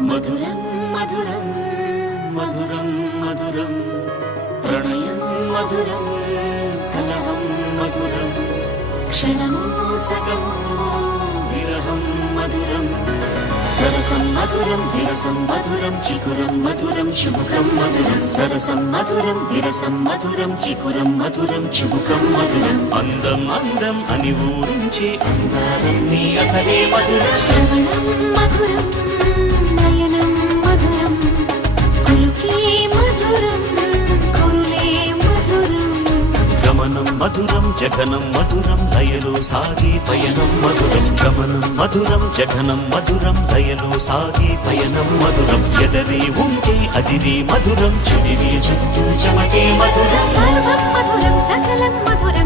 మధురం మధురం మధురం మధురం ప్రణయం మధురం కలహం మధురం క్షణమో సగమో విరహం మధురం సరసం మధురం విరసం మధురం చికురం మధురం చుబుకం మధురం సరసం మధురం విరసం మధురం చికురం మధురం చుబుకం మధురం అందం అందం అని ఊరించే అందాలన్నీ అసలే మధురం శ్రవణం మధురం నయనం మధురం కులుకే మధురం కురులే మధురం గమనం మధురం జగనం మధురం లయలో సాగే పయనం మధురం గమనం మధురం జగనం మధురం లయలో సాగే పయనం మధురం ఎదరే ఉంటే అదిరే మధురం చెదిరే చుట్టూ చెమటే మధురం సర్వం మధురం సకలం మధురం